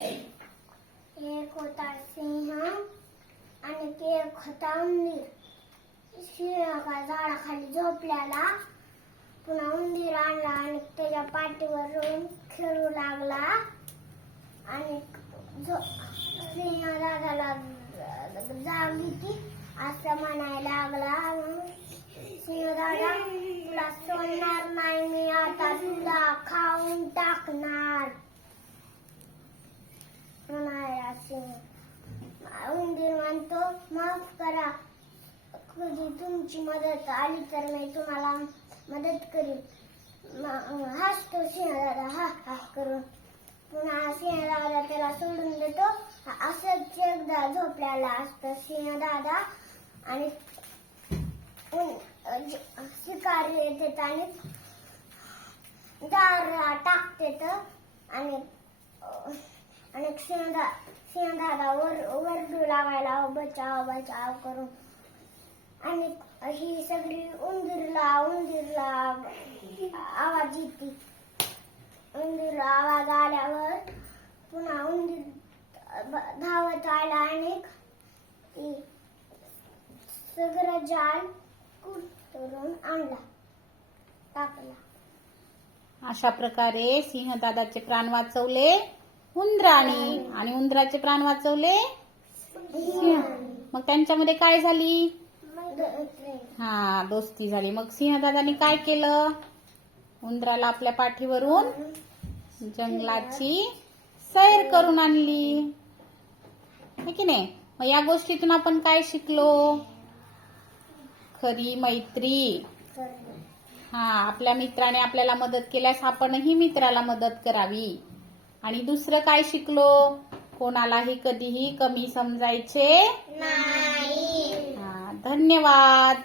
एक होता सिंह आणि एक होता उंदीर. सिंह का झाडाखाली झोपल्याला. पुन्हा उंदीर आणला आणि त्याच्या पाठीवरून खेळू लागला आणि सिंह दादाला जाग येते असं म्हणायला लागला. सिंह दादा, तुला सोडणार नाही मी, आता तुला खाऊन टाकणार म्हणायला सिंह. उंदीर म्हणतो, माफ करा, कधी तुमची मदत आली तर मी तुम्हाला मदत करीन. हसतो सिंह दादा हा हा करून. पुन्हा सिंह दादा त्याला सोडून देतो. असंच एकदा झोपल्याला असतं सिंह दादा आणि शिकारी येतात आणि दार टाकतात आणि सिंह दादा वरडू लागायला बचाव बचाव करून. आणि ही सगळी उंदीरला आवाज येते. उंदीरला आवाज आल्यावर पुन्हा उंदीर धावत आला आणि सगळं जाल कुठून आणला टाकला. अशा प्रकारे सिंह दादाचे प्राण वाचवले उंदराने आणि उंदराचे प्राण वाचवले सिंह. मग त्यांच्यामध्ये काय झाली? हा, दोस्ती झाली. मग सिंहदादाने काय केलं? उंदराला आपल्या पाठीवरून जंगलाची सैर करून आणली, है की नाही? मग या गोष्टीतून आपण काय शिकलो? खरी मैत्री. हा, आपल्या मित्राने आपल्याला मदत केल्यास आपणही मित्राला मदत करावी. आणि दुसरं काय शिकलो? कोणालाही कधीही कमी समजायचे नाही. धन्यवाद.